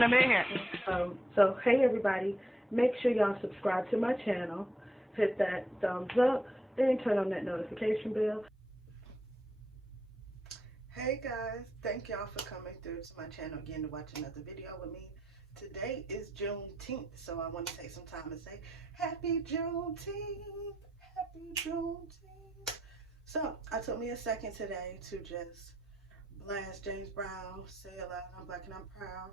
in a minute. So hey everybody, make sure y'all subscribe to my channel, hit that thumbs up, and turn on that notification bell. Hey guys, thank y'all for coming through to my channel again to watch another video with me. Today is Juneteenth, so I want to take some time to say Happy Juneteenth, Happy Juneteenth. So I took me a second today to just blast James Brown, say it loud, I'm black and I'm proud.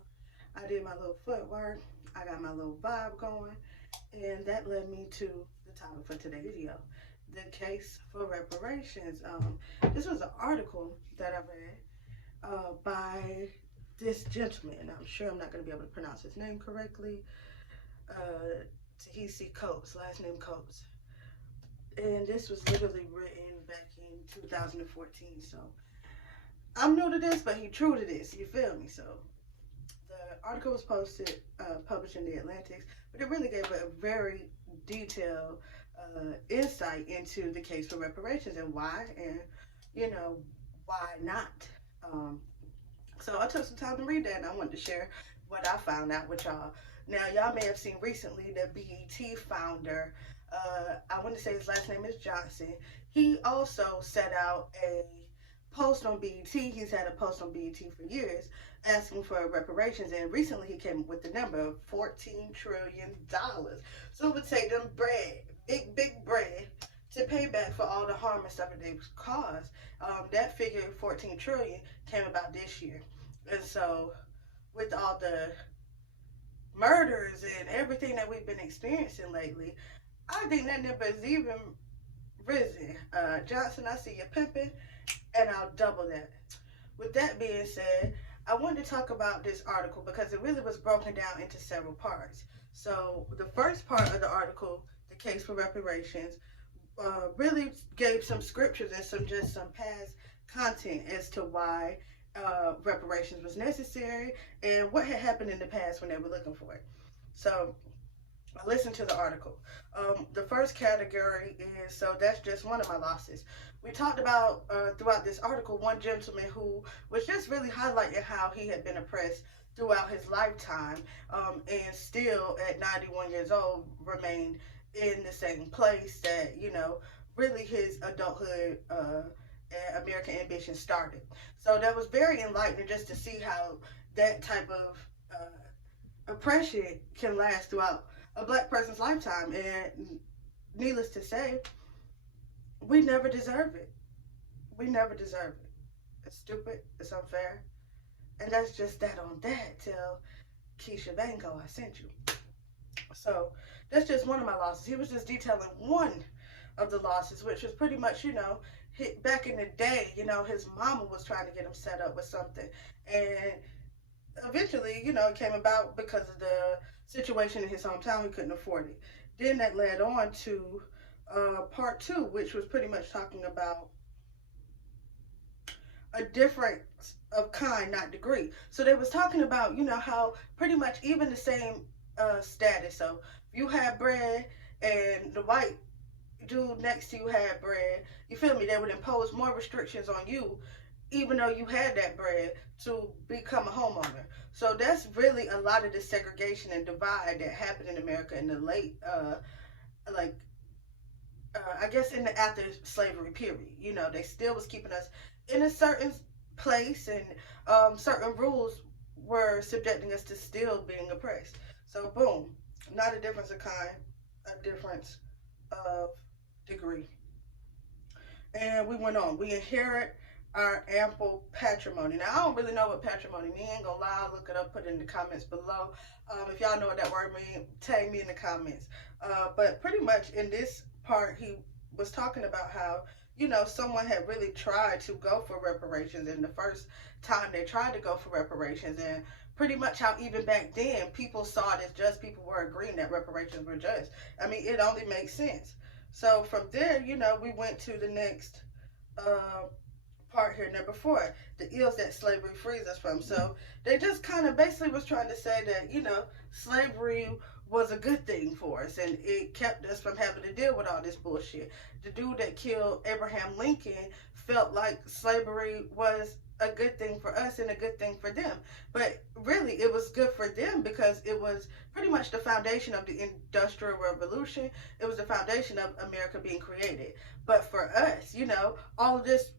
I did my little footwork, I got my little vibe going, and that led me to the topic for today's video, the case for reparations. This was an article that I read by this gentleman. I'm sure I'm not going to be able to pronounce his name correctly. T.C. Coates, last name Coates. And this was literally written back in 2014, so I'm new to this, but he true to this, you feel me? So the article was published in the Atlantic, but it really gave a very detailed insight into the case for reparations and why, and you know, why not. So I took some time to read that, and I wanted to share what I found out with y'all. Now, y'all may have seen recently that BET founder, I want to say his last name is Johnson, he also set out a post on BET. He's had a post on BET for years asking for reparations, and recently he came up with the number of $14 trillion. So it would take them bread, big bread, to pay back for all the harm and stuff that they've caused. That figure, 14 trillion, came about this year. And so with all the murders and everything that we've been experiencing lately, I think that number is even risen. Johnson, I see you pimping, and I'll double that. With that being said, I wanted to talk about this article because it really was broken down into several parts. So the first part of the article, the case for reparations, really gave some scriptures and some past content as to why reparations was necessary and what had happened in the past when they were looking for it. So I listened to the article. The first category is, so that's just one of my losses. We talked about throughout this article one gentleman who was just really highlighting how he had been oppressed throughout his lifetime, and still at 91 years old remained in the same place that, you know, really his adulthood and American ambition started. So that was very enlightening just to see how that type of oppression can last throughout a black person's lifetime. And needless to say, we never deserve it. We never deserve it. It's stupid, it's unfair, and that's just that on that. Tell Keisha Bango I sent you. So that's just one of my losses. He was just detailing one of the losses, which was pretty much, you know, back in the day, you know, his mama was trying to get him set up with something, and eventually, you know, it came about because of the situation in his hometown. He couldn't afford it. Then that led on to part two, which was pretty much talking about a difference of kind, not degree. So they was talking about, you know, how pretty much even the same status. So if you had bread and the white dude next to you had bread, you feel me, they would impose more restrictions on you even though you had that bread to become a homeowner. So that's really a lot of the segregation and divide that happened in America in the late I guess in the after slavery period. You know, they still was keeping us in a certain place, and certain rules were subjecting us to still being oppressed. So boom, not a difference of kind, a difference of degree. And we went on. We inherit our ample patrimony. Now, I don't really know what patrimony means. Ain't gonna lie, I'll look it up, put it in the comments below. If y'all know what that word means, tag me in the comments. But pretty much in this part, he was talking about how, you know, someone had really tried to go for reparations, and the first time they tried to go for reparations, and pretty much how even back then people saw it as just, people were agreeing that reparations were just. I mean, it only makes sense. So from there, you know, we went to the next part here, number 4, the ills that slavery frees us from. So they just kind of basically was trying to say that, you know, slavery was a good thing for us, and it kept us from having to deal with all this bullshit. The dude that killed Abraham Lincoln felt like slavery was a good thing for us and a good thing for them. But really, it was good for them because it was pretty much the foundation of the Industrial Revolution. It was the foundation of America being created. But for us, you know, all of this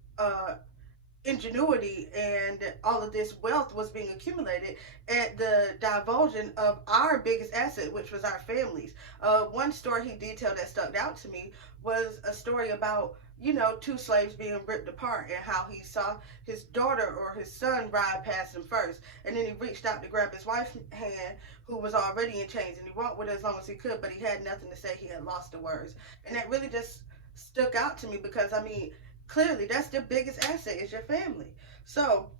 ingenuity and all of this wealth was being accumulated at the divulsion of our biggest asset, which was our families. One story he detailed that stuck out to me was a story about, you know, two slaves being ripped apart and how he saw his daughter or his son ride past him first, and then he reached out to grab his wife's hand, who was already in chains, and he walked with her as long as he could, but he had nothing to say. He had lost the words. And that really just stuck out to me because, I mean, clearly that's the biggest asset is your family. So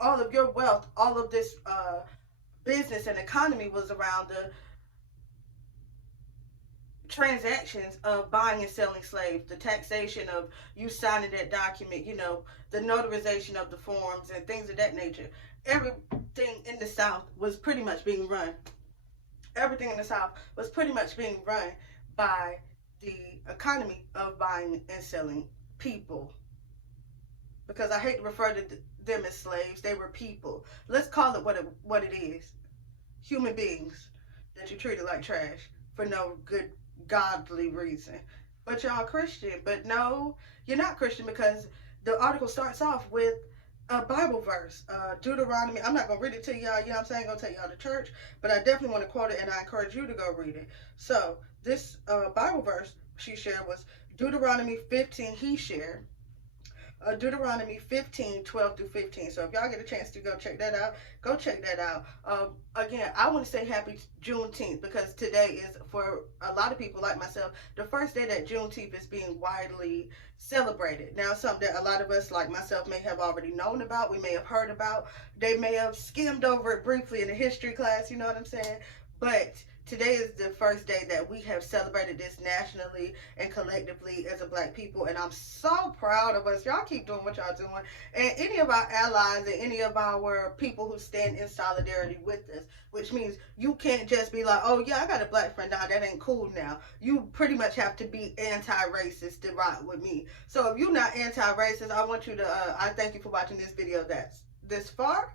all of your wealth, all of this business and economy was around the transactions of buying and selling slaves, the taxation of you signing that document, you know, the notarization of the forms and things of that nature. Everything in the South was pretty much being run. Everything in the South was pretty much being run by the economy of buying and selling people. Because I hate to refer to them as slaves. They were people. Let's call it what it is. Human beings that you treated like trash for no good godly reason. But y'all Christian. But no, you're not Christian, because the article starts off with a Bible verse, Deuteronomy. I'm not going to read it to y'all, you know what I'm saying? I'm going to take y'all to church, but I definitely want to quote it, and I encourage you to go read it. So this Bible verse she shared was Deuteronomy 15. He shared Deuteronomy 15, 12 through 15. So if y'all get a chance to go check that out, go check that out. Again, I want to say happy Juneteenth, because today is, for a lot of people like myself, the first day that Juneteenth is being widely celebrated. Now, something that a lot of us like myself may have already known about, we may have heard about, they may have skimmed over it briefly in a history class, you know what I'm saying? But today is the first day that we have celebrated this nationally and collectively as a black people, and I'm so proud of us. Y'all keep doing what y'all doing, and any of our allies and any of our people who stand in solidarity with us, which means you can't just be like, oh yeah, I got a black friend now, that ain't cool now. You pretty much have to be anti-racist to rock with me. So if you're not anti-racist, I want you to, I thank you for watching this video that's this far,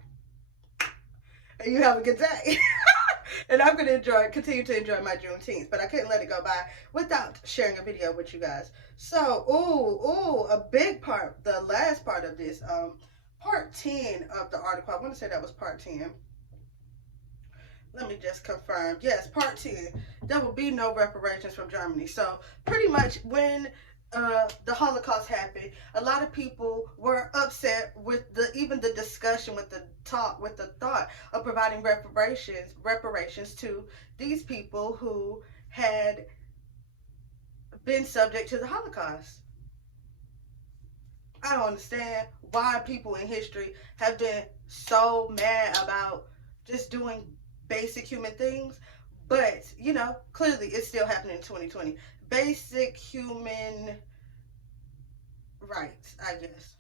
and you have a good day. And I'm going to continue to enjoy my Juneteenth, but I couldn't let it go by without sharing a video with you guys. So, a big part, the last part of this, part 10 of the article, I want to say that was part 10. Let me just confirm. Yes, part 10. There will be no reparations from Germany. So, pretty much when the Holocaust happened, a lot of people were upset with even the discussion, with the talk, with the thought of providing reparations to these people who had been subject to the Holocaust. I don't understand why people in history have been so mad about just doing basic human things, but you know, clearly it's still happening in 2020. Basic human rights, I guess,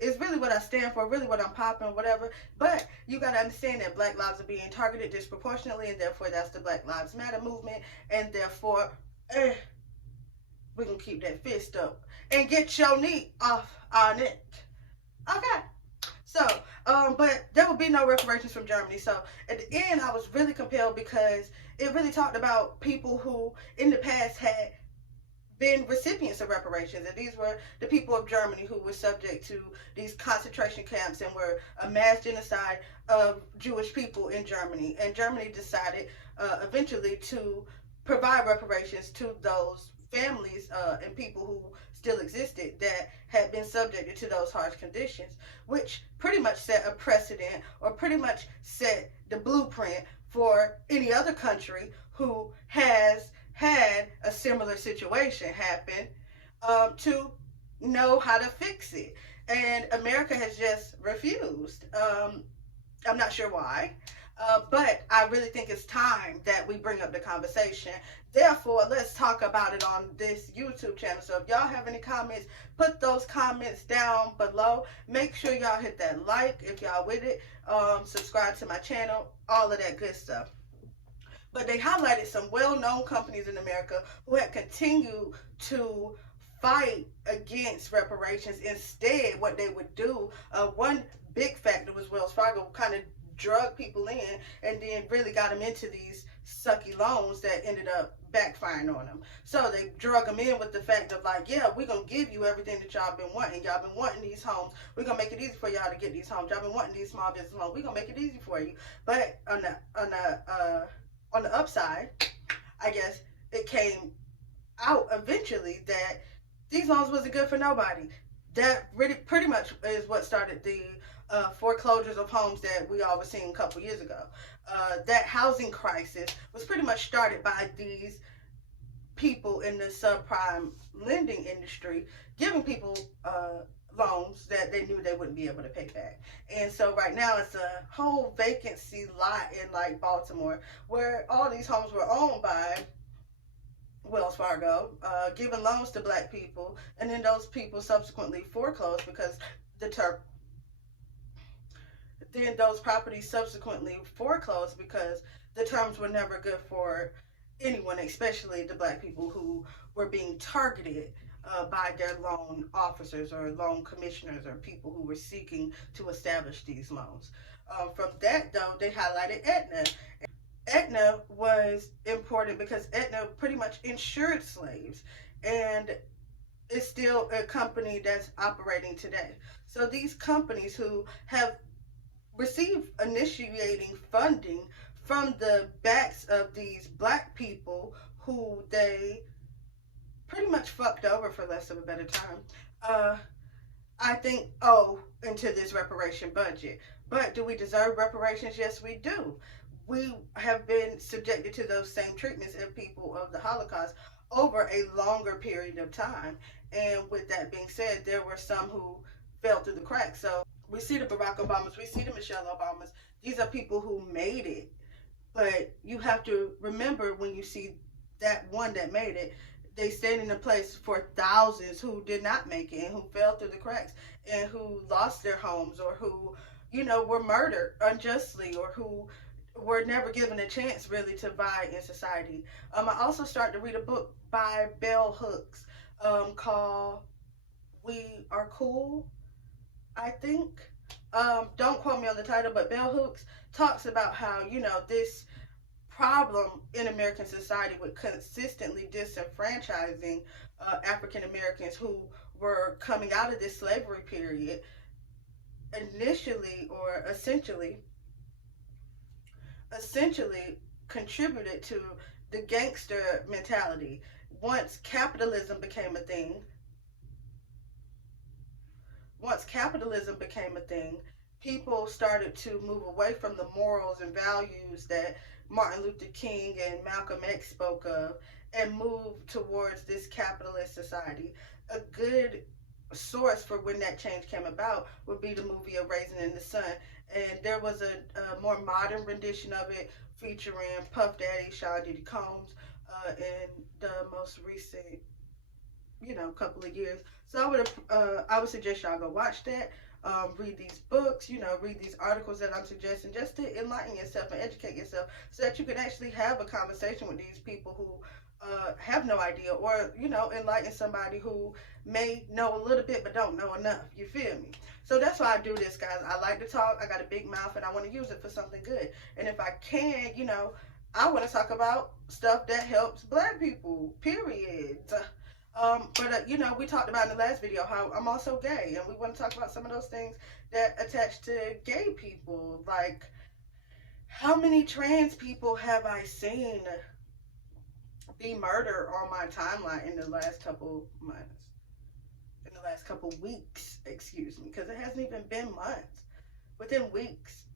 is really what I stand for, really what I'm popping, whatever. But you got to understand that black lives are being targeted disproportionately, and therefore that's the Black Lives Matter movement, and therefore we're going to keep that fist up and get your knee off our neck. Okay. So, but there will be no reparations from Germany. So at the end, I was really compelled because it really talked about people who in the past had been recipients of reparations, and these were the people of Germany who were subject to these concentration camps and were a mass genocide of Jewish people in Germany. And Germany decided eventually to provide reparations to those families and people who still existed that had been subjected to those harsh conditions, which pretty much set a precedent, or pretty much set the blueprint for any other country who has had a similar situation happen to know how to fix it. And America has just refused. I'm not sure why, but I really think it's time that we bring up the conversation. Therefore, let's talk about it on this YouTube channel. So if y'all have any comments, put those comments down below. Make sure y'all hit that like if y'all with it. Subscribe to my channel, all of that good stuff. But they highlighted some well-known companies in America who had continued to fight against reparations. Instead, what they would do, one big factor was Wells Fargo kind of drug people in and then really got them into these sucky loans that ended up backfiring on them. So they drug them in with the fact of like, yeah, we're gonna give you everything that y'all been wanting. Y'all been wanting these homes. We're gonna make it easy for y'all to get these homes. Y'all been wanting these small business loans. We're gonna make it easy for you. But on the upside, I guess it came out eventually that these loans wasn't good for nobody. That really pretty much is what started the foreclosures of homes that we all were seeing a couple years ago. That housing crisis was pretty much started by these people in the subprime lending industry giving people loans that they knew they wouldn't be able to pay back. And so right now it's a whole vacancy lot in like Baltimore where all these homes were owned by Wells Fargo, giving loans to black people, and then those people subsequently foreclosed because then those properties subsequently foreclosed because the terms were never good for anyone, especially the black people who were being targeted by their loan officers or loan commissioners or people who were seeking to establish these loans. From that, though, they highlighted Aetna. Aetna was important because Aetna pretty much insured slaves, and it's still a company that's operating today. So these companies who have received initiating funding from the backs of these black people who they pretty much fucked over, for less of a better term, I think owe into this reparation budget. But do we deserve reparations? Yes, we do. We have been subjected to those same treatments as people of the Holocaust over a longer period of time. And with that being said, there were some who fell through the cracks. So we see the Barack Obamas, we see the Michelle Obamas. These are people who made it. But you have to remember when you see that one that made it, they stand in the place for thousands who did not make it and who fell through the cracks and who lost their homes or who, were murdered unjustly or who were never given a chance really to vie in society. I also started to read a book by Bell Hooks called We Are Cool, I think. Don't quote me on the title, but Bell Hooks talks about how, this problem in American society with consistently disenfranchising African Americans who were coming out of this slavery period initially or essentially contributed to the gangster mentality. Once capitalism became a thing, people started to move away from the morals and values that Martin Luther King and Malcolm X spoke of and move towards this capitalist society. A good source for when that change came about would be the movie A Raisin in the Sun. And there was a more modern rendition of it featuring Puff Daddy, Sean Diddy Combs, in the most recent, couple of years. So I would suggest y'all go watch that. Read these books, read these articles that I'm suggesting just to enlighten yourself and educate yourself so that you can actually have a conversation with these people who have no idea or, enlighten somebody who may know a little bit but don't know enough. You feel me? So that's why I do this, guys. I like to talk. I got a big mouth and I want to use it for something good. And if I can, I want to talk about stuff that helps black people, period. We talked about in the last video how I'm also gay, and we want to talk about some of those things that attach to gay people. Like, how many trans people have I seen be murdered on my timeline in the last couple months? In the last couple weeks, excuse me, because it hasn't even been months. Within weeks.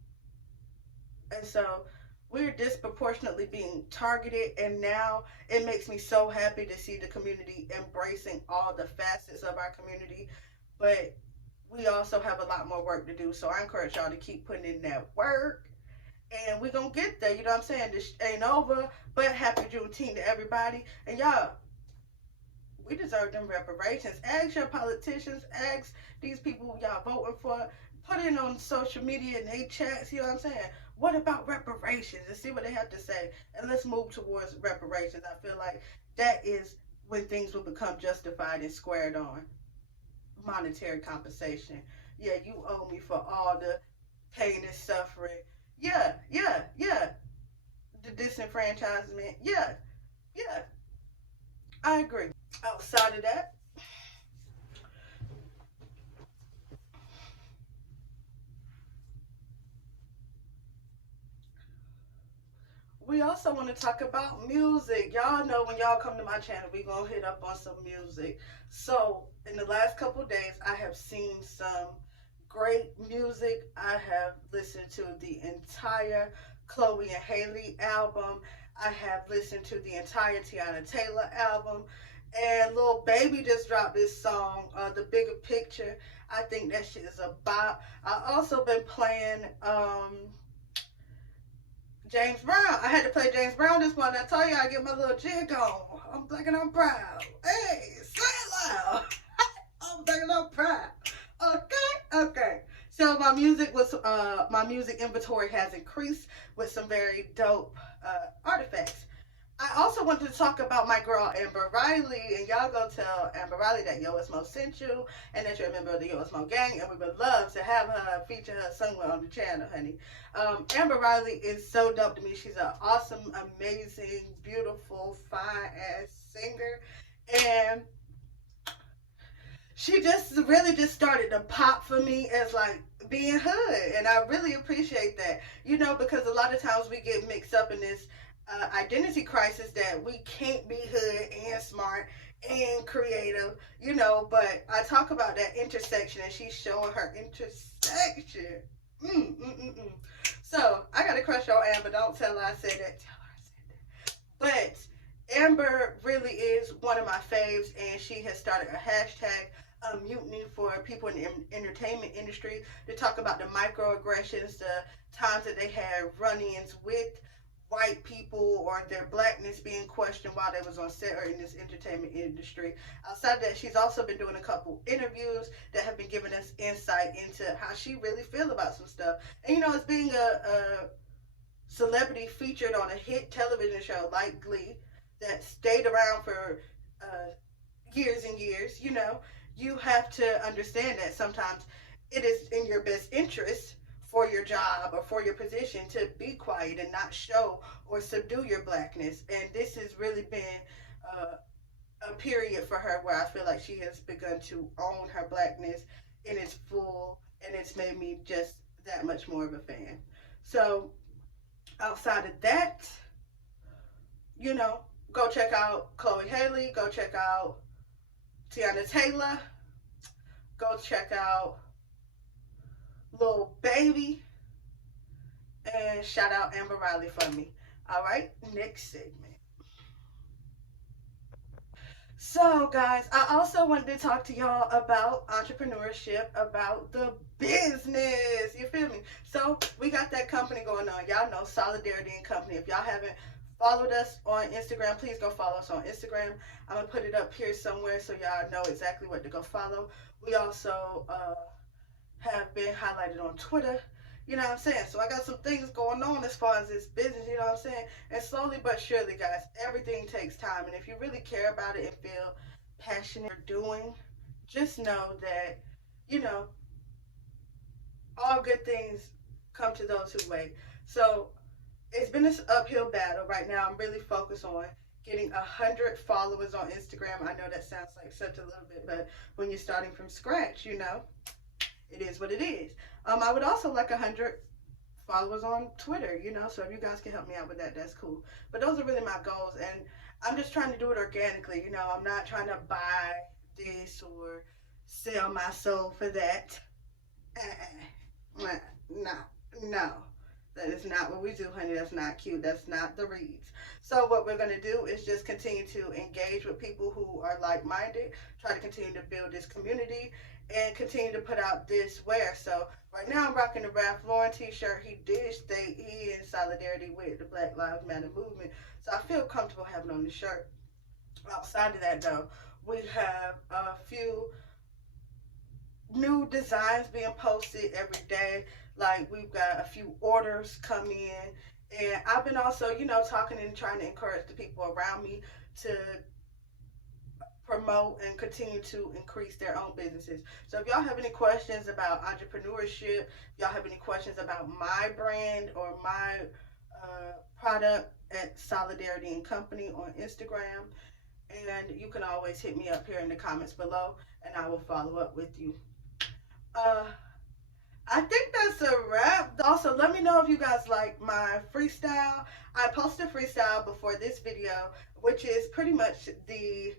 And so we're disproportionately being targeted, and now it makes me so happy to see the community embracing all the facets of our community. But we also have a lot more work to do, so I encourage y'all to keep putting in that work, and we're gonna get there. You know what I'm saying? This ain't over, but happy Juneteenth to everybody. And y'all, we deserve them reparations. Ask your politicians, ask these people y'all voting for, put it on social media and they chats, you know what I'm saying? What about reparations? And see what they have to say. And let's move towards reparations. I feel like that is when things will become justified and squared on. Monetary compensation. Yeah, you owe me for all the pain and suffering. Yeah, yeah, yeah. The disenfranchisement. Yeah, yeah. I agree. Outside of that, we also want to talk about music. Y'all know when y'all come to my channel, we gonna hit up on some music. So in the last couple of days, I have seen some great music. I have listened to the entire Chloe and Haley album. I have listened to the entire Tiana Taylor album. And Lil Baby just dropped this song, The Bigger Picture. I think that shit is a bop. I also been playing James Brown. I had to play James Brown this morning. I told you I get my little jig on. I'm black and I'm proud. Hey, say it loud. I'm black and I'm proud. Okay, okay. So my music inventory has increased with some very dope artifacts. I also wanted to talk about my girl Amber Riley, and y'all go tell Amber Riley that YoSmo sent you, and that you're a member of the YoSmo gang, and we would love to have her feature her somewhere on the channel, honey. Amber Riley is so dope to me. She's an awesome, amazing, beautiful, fine ass singer, and she just really just started to pop for me as like being hood, and I really appreciate that, because a lot of times we get mixed up in this identity crisis that we can't be hood and smart and creative, but I talk about that intersection, and she's showing her intersection. So I got a crush on Amber. Don't tell her I said that. Tell her I said that. But Amber really is one of my faves, and she has started a hashtag, mutiny, for people in the entertainment industry to talk about the microaggressions, the times that they had run-ins with white people or their blackness being questioned while they was on set or in this entertainment industry. Outside of that, she's also been doing a couple interviews that have been giving us insight into how she really feel about some stuff. And as being a celebrity featured on a hit television show like Glee that stayed around for years and years, you have to understand that sometimes it is in your best interest for your job or for your position to be quiet and not show or subdue your blackness. And this has really been a period for her where I feel like she has begun to own her blackness in its full, and it's made me just that much more of a fan. So outside of that, go check out Chloe Haley, go check out Tiana Taylor, go check out Lil Baby, and shout out Amber Riley for me. All right, next segment. So, guys, I also wanted to talk to y'all about entrepreneurship, about the business. You feel me? So, we got that company going on. Y'all know Solidarity&Co. If y'all haven't followed us on Instagram, please go follow us on Instagram. I'm going to put it up here somewhere so y'all know exactly what to go follow. We also have been highlighted on Twitter. You know what I'm saying? So I got some things going on as far as this business, you know what I'm saying? And slowly but surely, guys, everything takes time. And if you really care about it and feel passionate for doing, just know that, all good things come to those who wait. So it's been this uphill battle. Right now, I'm really focused on getting 100 followers on Instagram. I know that sounds like such a little bit, but when you're starting from scratch, it is what it is. I would also like 100 followers on Twitter, so if you guys can help me out with that, that's cool. But those are really my goals, and I'm just trying to do it organically, I'm not trying to buy this or sell my soul for that. No. That is not what we do, honey. That's not cute. That's not the reads. So what we're going to do is just continue to engage with people who are like-minded, try to continue to build this community, and continue to put out this wear. So right now I'm rocking the Ralph Lauren t-shirt. He did state he in solidarity with the Black Lives Matter movement. So I feel comfortable having on the shirt. Outside of that, though, we have a few new designs being posted every day. Like, we've got a few orders come in, and I've been also, talking and trying to encourage the people around me to promote and continue to increase their own businesses. So if y'all have any questions about entrepreneurship, if y'all have any questions about my brand or my product at Solidarity and Company on Instagram, and you can always hit me up here in the comments below, and I will follow up with you. I think that's a wrap. Also, let me know if you guys like my freestyle. I posted a freestyle before this video, which is pretty much the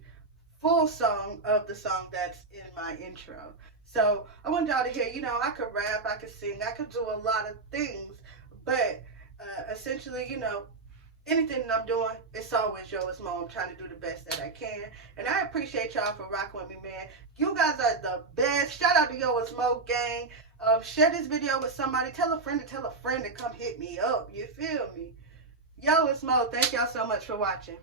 full song of the song that's in my intro. So I want y'all to hear, I could rap, I could sing, I could do a lot of things, but essentially, anything that I'm doing, it's always yo, it's Mo. I'm trying to do the best that I can. And I appreciate y'all for rocking with me, man. You guys are the best. Shout out to Yo, it's Mo gang. Share this video with somebody. Tell a friend to come hit me up. You feel me? Yo, it's Mo. Thank y'all so much for watching.